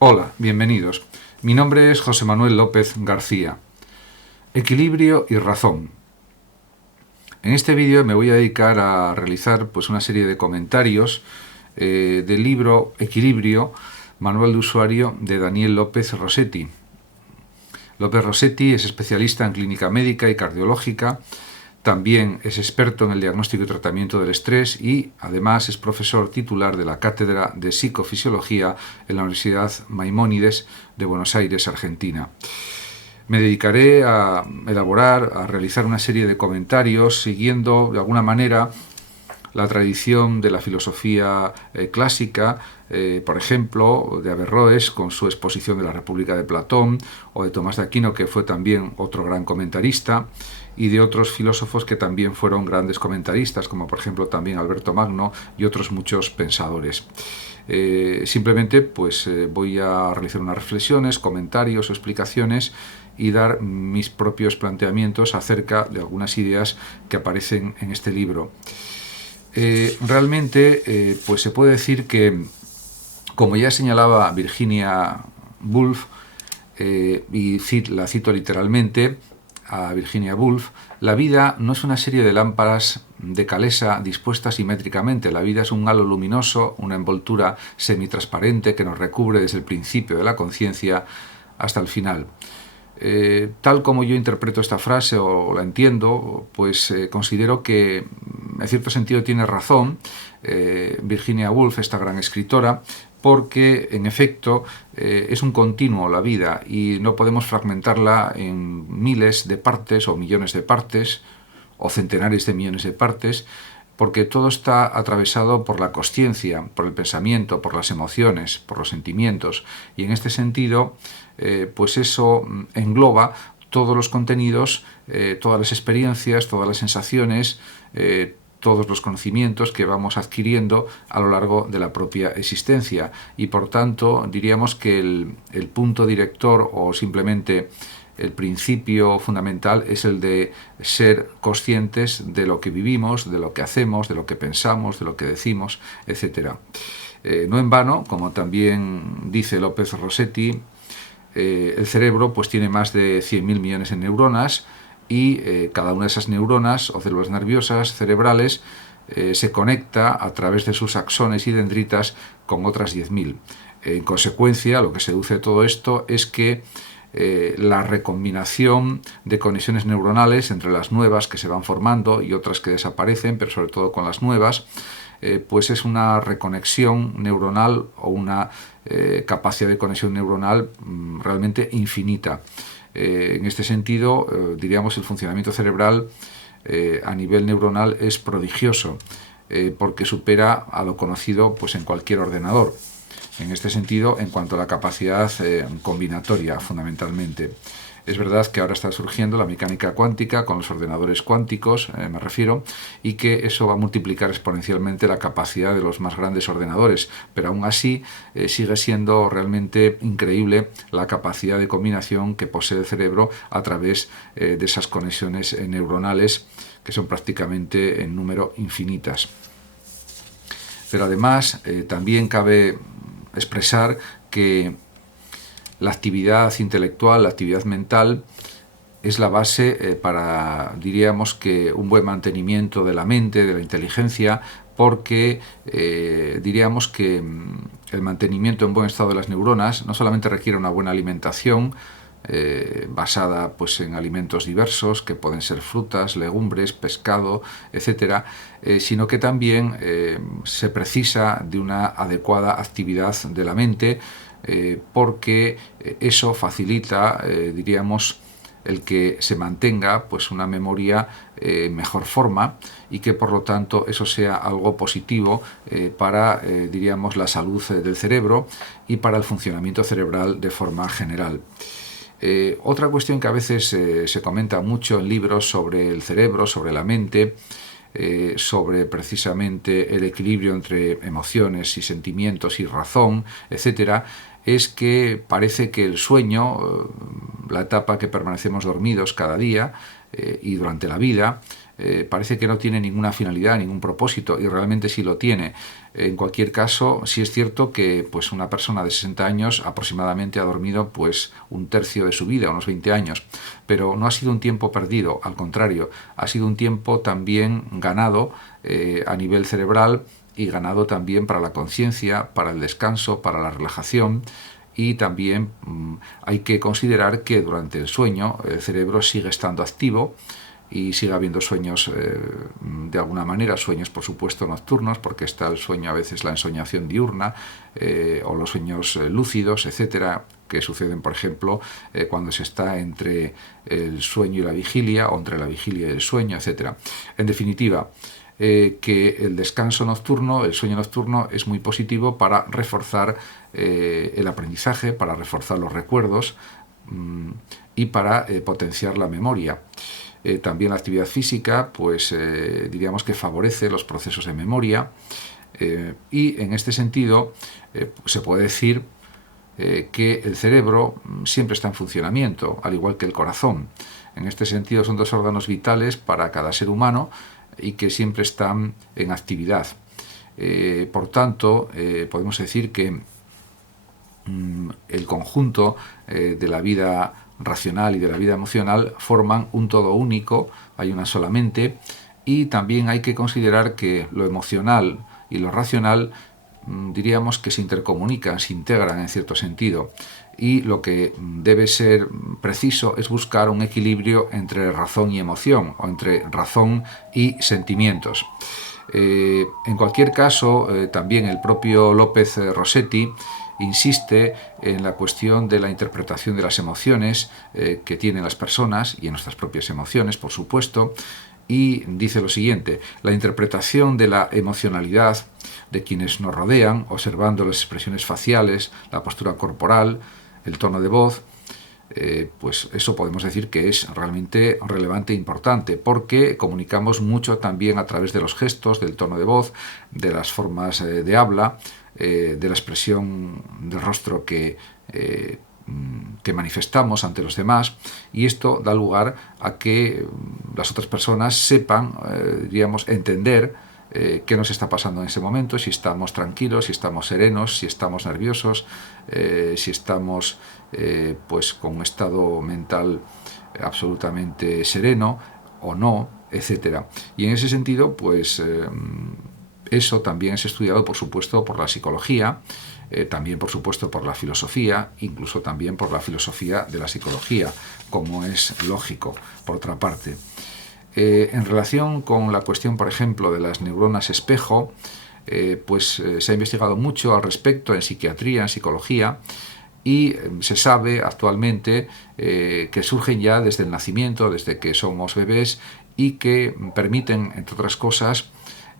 Hola, bienvenidos. Mi nombre es José Manuel López García. Equilibrio y razón. En este vídeo me voy a dedicar a realizar una serie de comentarios del libro Equilibrio, manual de usuario de Daniel López Rossetti. López Rossetti es especialista en clínica médica y cardiológica. También es experto en el diagnóstico y tratamiento del estrés y, además, es profesor titular de la Cátedra de Psicofisiología en la Universidad Maimónides de Buenos Aires, Argentina. Me dedicaré a realizar una serie de comentarios siguiendo, de alguna manera, la tradición de la filosofía clásica, por ejemplo, de Averroes con su exposición de la República de Platón, o de Tomás de Aquino, que fue también otro gran comentarista, y de otros filósofos que también fueron grandes comentaristas, como por ejemplo también Alberto Magno y otros muchos pensadores. Simplemente voy a realizar unas reflexiones, comentarios o explicaciones y dar mis propios planteamientos acerca de algunas ideas que aparecen en este libro. Realmente se puede decir que, como ya señalaba Virginia Woolf, y la cito literalmente a Virginia Woolf, la vida no es una serie de lámparas de calesa dispuestas simétricamente. La vida es un halo luminoso, una envoltura semitransparente que nos recubre desde el principio de la conciencia hasta el final. Tal como yo interpreto esta frase o la entiendo, considero que en cierto sentido tiene razón Virginia Woolf, esta gran escritora, porque en efecto es un continuo la vida y no podemos fragmentarla en miles de partes o millones de partes o centenares de millones de partes, porque todo está atravesado por la consciencia, por el pensamiento, por las emociones, por los sentimientos, y en este sentido eso engloba todos los contenidos, todas las experiencias, todas las sensaciones, todos los conocimientos que vamos adquiriendo a lo largo de la propia existencia, y por tanto diríamos que el punto director o simplemente el principio fundamental es el de ser conscientes de lo que vivimos, de lo que hacemos, de lo que pensamos, de lo que decimos, etc. No en vano, como también dice López Rossetti, el cerebro tiene más de 100.000 millones de neuronas y cada una de esas neuronas o células nerviosas cerebrales se conecta a través de sus axones y dendritas con otras 10.000. En consecuencia, lo que se deduce de todo esto es que la recombinación de conexiones neuronales entre las nuevas que se van formando y otras que desaparecen, pero sobre todo con las nuevas, es una reconexión neuronal o una capacidad de conexión neuronal realmente infinita. En este sentido, diríamos, el funcionamiento cerebral a nivel neuronal es prodigioso, porque supera a lo conocido en cualquier ordenador. En este sentido, en cuanto a la capacidad combinatoria, fundamentalmente. Es verdad que ahora está surgiendo la mecánica cuántica con los ordenadores cuánticos, me refiero, y que eso va a multiplicar exponencialmente la capacidad de los más grandes ordenadores, pero aún así sigue siendo realmente increíble la capacidad de combinación que posee el cerebro a través de esas conexiones neuronales, que son prácticamente en número infinitas. Pero además también cabe expresar que la actividad intelectual, la actividad mental, es la base para, diríamos, que un buen mantenimiento de la mente, de la inteligencia, porque diríamos que el mantenimiento en buen estado de las neuronas no solamente requiere una buena alimentación, basada en alimentos diversos, que pueden ser frutas, legumbres, pescado, etcétera, sino que también se precisa de una adecuada actividad de la mente, porque eso facilita, diríamos, el que se mantenga una memoria en mejor forma, y que por lo tanto eso sea algo positivo para, diríamos, la salud del cerebro y para el funcionamiento cerebral de forma general. Otra cuestión que a veces se comenta mucho en libros sobre el cerebro, sobre la mente, sobre precisamente el equilibrio entre emociones y sentimientos y razón, etcétera, es que parece que el sueño, la etapa que permanecemos dormidos cada día y durante la vida, parece que no tiene ninguna finalidad, ningún propósito, y realmente sí lo tiene. En cualquier caso, sí es cierto que pues, una persona de 60 años aproximadamente ha dormido pues, un tercio de su vida, unos 20 años, pero no ha sido un tiempo perdido, al contrario, ha sido un tiempo también ganado a nivel cerebral y ganado también para la conciencia, para el descanso, para la relajación. Y también hay que considerar que durante el sueño el cerebro sigue estando activo y sigue habiendo sueños de alguna manera, sueños por supuesto nocturnos, porque está el sueño a veces la ensoñación diurna o los sueños lúcidos, etcétera, que suceden por ejemplo cuando se está entre el sueño y la vigilia o entre la vigilia y el sueño, etcétera. En definitiva, que el descanso nocturno, el sueño nocturno es muy positivo para reforzar el aprendizaje, para reforzar los recuerdos y para potenciar la memoria. También la actividad física, pues diríamos que favorece los procesos de memoria y en este sentido se puede decir que el cerebro siempre está en funcionamiento, al igual que el corazón. En este sentido son dos órganos vitales para cada ser humano y que siempre están en actividad. Por tanto, podemos decir que el conjunto de la vida racional y de la vida emocional forman un todo único, hay una sola mente, y también hay que considerar que lo emocional y lo racional diríamos que se intercomunican, se integran en cierto sentido, y lo que debe ser preciso es buscar un equilibrio entre razón y emoción, o entre razón y sentimientos. En cualquier caso, también el propio López Rossetti insiste en la cuestión de la interpretación de las emociones que tienen las personas y en nuestras propias emociones, por supuesto, y dice lo siguiente: la interpretación de la emocionalidad de quienes nos rodean, observando las expresiones faciales, la postura corporal, el tono de voz, pues eso podemos decir que es realmente relevante e importante, porque comunicamos mucho también a través de los gestos, del tono de voz, de las formas de habla, de la expresión del rostro que manifestamos ante los demás, y esto da lugar a que las otras personas sepan, diríamos, entender qué nos está pasando en ese momento, si estamos tranquilos, si estamos serenos, si estamos nerviosos, si estamos pues con un estado mental absolutamente sereno o no, etcétera. Y en ese sentido, pues eso también es estudiado, por supuesto, por la psicología, también, por supuesto, por la filosofía, incluso también por la filosofía de la psicología, como es lógico, por otra parte. En relación con la cuestión, por ejemplo, de las neuronas espejo, pues se ha investigado mucho al respecto en psiquiatría, en psicología, y se sabe actualmente que surgen ya desde el nacimiento, desde que somos bebés, y que permiten, entre otras cosas,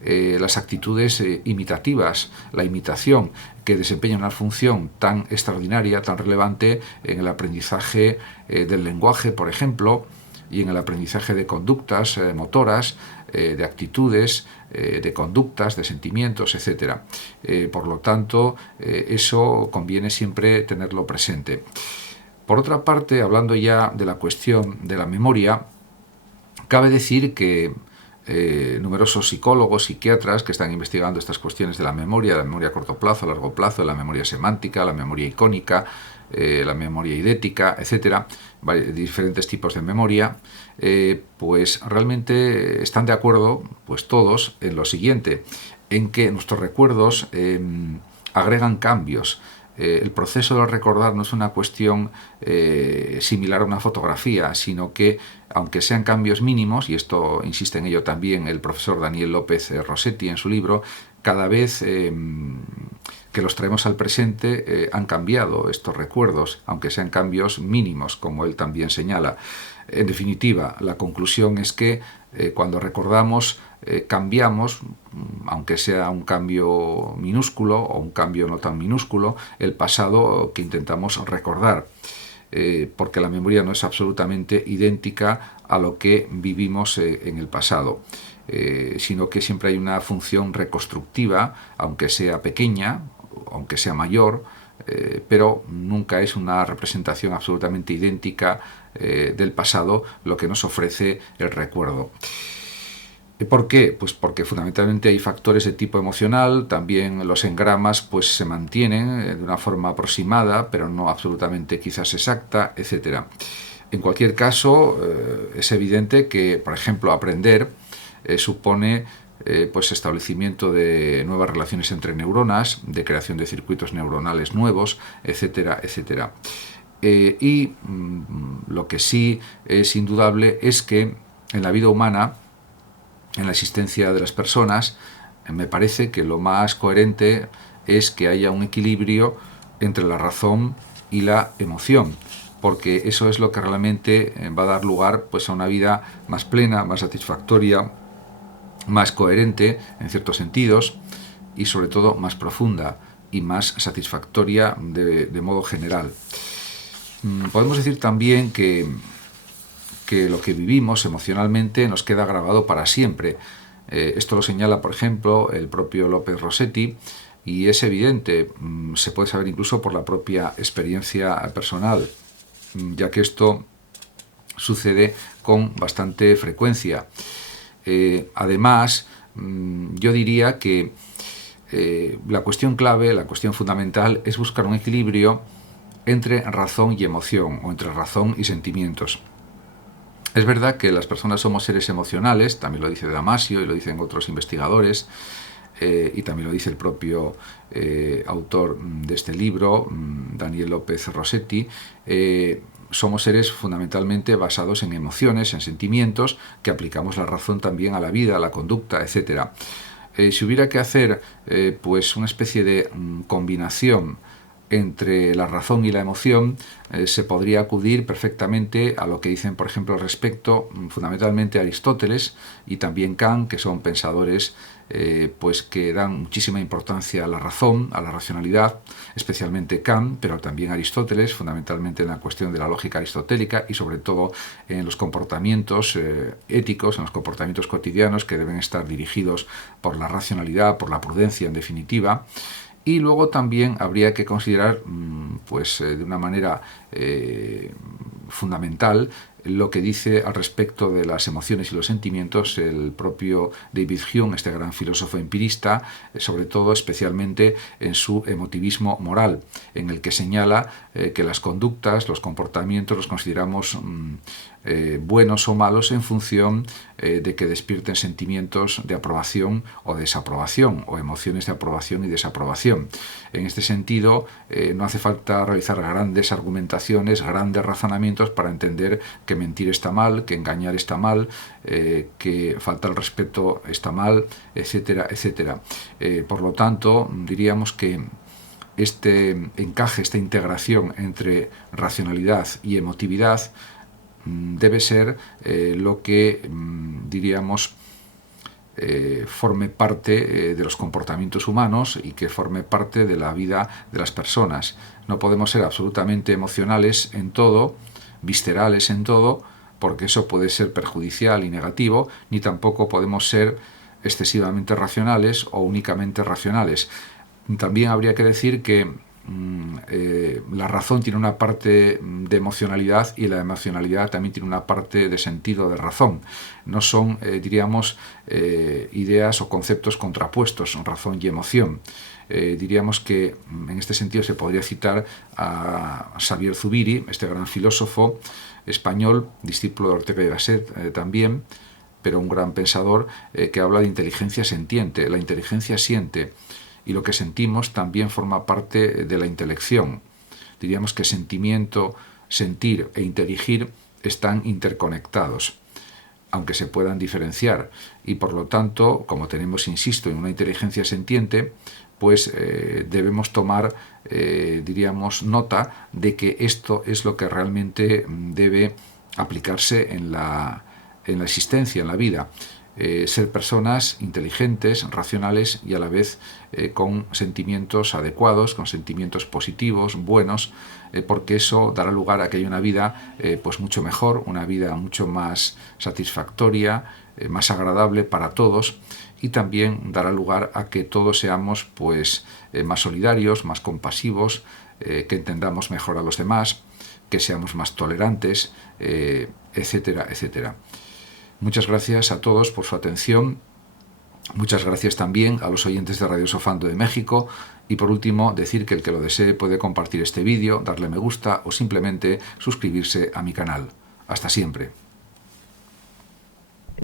las actitudes imitativas, la imitación, que desempeña una función tan extraordinaria, tan relevante en el aprendizaje del lenguaje, por ejemplo, y en el aprendizaje de conductas motoras, de actitudes, de conductas, de sentimientos, etc. Por lo tanto, eso conviene siempre tenerlo presente. Por otra parte, hablando ya de la cuestión de la memoria, cabe decir que numerosos psicólogos, psiquiatras que están investigando estas cuestiones de la memoria a corto plazo, a largo plazo, la memoria semántica, la memoria icónica, la memoria idética, etcétera, diferentes tipos de memoria, pues realmente están de acuerdo, pues todos, en lo siguiente, en que nuestros recuerdos agregan cambios. El proceso de recordar no es una cuestión similar a una fotografía, sino que, aunque sean cambios mínimos, y esto insiste en ello también el profesor Daniel López Rossetti en su libro, cada vez que los traemos al presente han cambiado estos recuerdos, aunque sean cambios mínimos, como él también señala. En definitiva, la conclusión es que cuando recordamos cambiamos, aunque sea un cambio minúsculo o un cambio no tan minúsculo, el pasado que intentamos recordar, porque la memoria no es absolutamente idéntica a lo que vivimos en el pasado, sino que siempre hay una función reconstructiva, aunque sea pequeña, aunque sea mayor, pero nunca es una representación absolutamente idéntica del pasado lo que nos ofrece el recuerdo. ¿Por qué? Pues porque fundamentalmente hay factores de tipo emocional, también los engramas pues se mantienen de una forma aproximada, pero no absolutamente quizás exacta, etcétera. En cualquier caso, es evidente que, por ejemplo, aprender supone pues establecimiento de nuevas relaciones entre neuronas, de creación de circuitos neuronales nuevos, etcétera, etcétera. Lo que sí es indudable es que en la vida humana, en la existencia de las personas, me parece que lo más coherente es que haya un equilibrio entre la razón y la emoción, porque eso es lo que realmente va a dar lugar pues a una vida más plena, más satisfactoria, más coherente en ciertos sentidos y sobre todo más profunda y más satisfactoria de modo general. Podemos decir también que lo que vivimos emocionalmente nos queda grabado para siempre. Esto lo señala, por ejemplo, el propio López Rossetti, y es evidente, se puede saber incluso por la propia experiencia personal, ya que esto sucede con bastante frecuencia. Además, yo diría que la cuestión clave, la cuestión fundamental, es buscar un equilibrio entre razón y emoción, o entre razón y sentimientos. Es verdad que las personas somos seres emocionales, también lo dice Damasio y lo dicen otros investigadores, y también lo dice el propio autor de este libro, Daniel López Rossetti. Somos seres fundamentalmente basados en emociones, en sentimientos, que aplicamos la razón también a la vida, a la conducta, etc. Si hubiera que hacer pues una especie de combinación entre la razón y la emoción, se podría acudir perfectamente a lo que dicen, por ejemplo, al respecto, fundamentalmente Aristóteles y también Kant, que son pensadores pues que dan muchísima importancia a la razón, a la racionalidad, especialmente Kant, pero también Aristóteles, fundamentalmente en la cuestión de la lógica aristotélica y sobre todo en los comportamientos éticos, en los comportamientos cotidianos que deben estar dirigidos por la racionalidad, por la prudencia en definitiva. Y luego también habría que considerar pues de una manera fundamental lo que dice al respecto de las emociones y los sentimientos el propio David Hume, este gran filósofo empirista, sobre todo especialmente en su emotivismo moral, en el que señala que las conductas, los comportamientos los consideramos buenos o malos en función de que despierten sentimientos de aprobación o desaprobación, o emociones de aprobación y desaprobación. En este sentido, no hace falta realizar grandes argumentaciones, grandes razonamientos para entender que mentir está mal, que engañar está mal, que faltar el respeto está mal, etcétera, etcétera. Por lo tanto, diríamos que este encaje, esta integración entre racionalidad y emotividad debe ser lo que diríamos forme parte de los comportamientos humanos y que forme parte de la vida de las personas. No podemos ser absolutamente emocionales en todo, viscerales en todo, porque eso puede ser perjudicial y negativo, ni tampoco podemos ser excesivamente racionales o únicamente racionales. También habría que decir que la razón tiene una parte de emocionalidad y la emocionalidad también tiene una parte de sentido de razón. No son, diríamos, ideas o conceptos contrapuestos, razón y emoción. Diríamos que en este sentido se podría citar a Xavier Zubiri, este gran filósofo español, discípulo de Ortega y Gasset también, pero un gran pensador, que habla de inteligencia sentiente. La inteligencia siente, y lo que sentimos también forma parte de la intelección. Diríamos que sentimiento, sentir e inteligir están interconectados, aunque se puedan diferenciar. Y por lo tanto, como tenemos, insisto, en una inteligencia sentiente, pues debemos tomar, diríamos, nota de que esto es lo que realmente debe aplicarse en la existencia, en la vida. Ser personas inteligentes, racionales y a la vez con sentimientos adecuados, con sentimientos positivos, buenos, porque eso dará lugar a que haya una vida pues mucho mejor, una vida mucho más satisfactoria, más agradable para todos, y también dará lugar a que todos seamos pues más solidarios, más compasivos, que entendamos mejor a los demás, que seamos más tolerantes, etcétera, etcétera. Muchas gracias a todos por su atención. Muchas gracias también a los oyentes de Radio Sofando de México. Y por último, decir que el que lo desee puede compartir este vídeo, darle me gusta o simplemente suscribirse a mi canal. Hasta siempre.